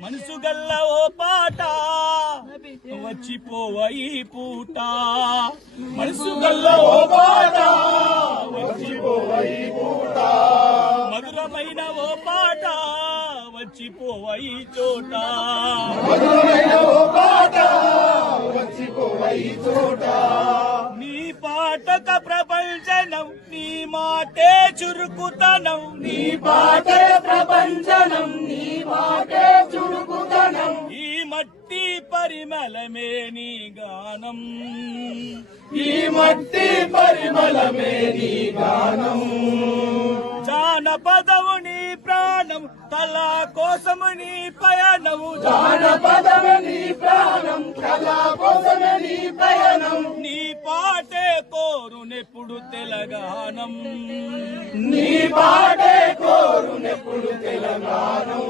మనసు గల్ల ఓ పాట వచ్చిపోవ ఈ పూట మనసు గల్ల ఓ పాట వచ్చిపోవ ఈ పూట మధురమైన ఓ పాట వచ్చిపోవ ఈ చోట మధురమైన ఓ పాట వచ్చిపోవ ఈ చోట నీ పాటక ప్రపంచనం నీ మాటే చురుకుతనం నీ పాటే ప్రపంచనం నీ మాటే చురుకుతనం ఈ మట్టి పరిమళమే నీ గానం ఈ మట్టి పరిమళమే నీ గానం జానపదము నీ ప్రాణం కళా కోసము నీ పయనము జానపదము నీ ప్రాణం కళా కోసమే నీ పయనం నీ పాటే కోరునెప్పుడు తెలంగాణం నీ పాటే కోరునెప్పుడు తెలంగాణం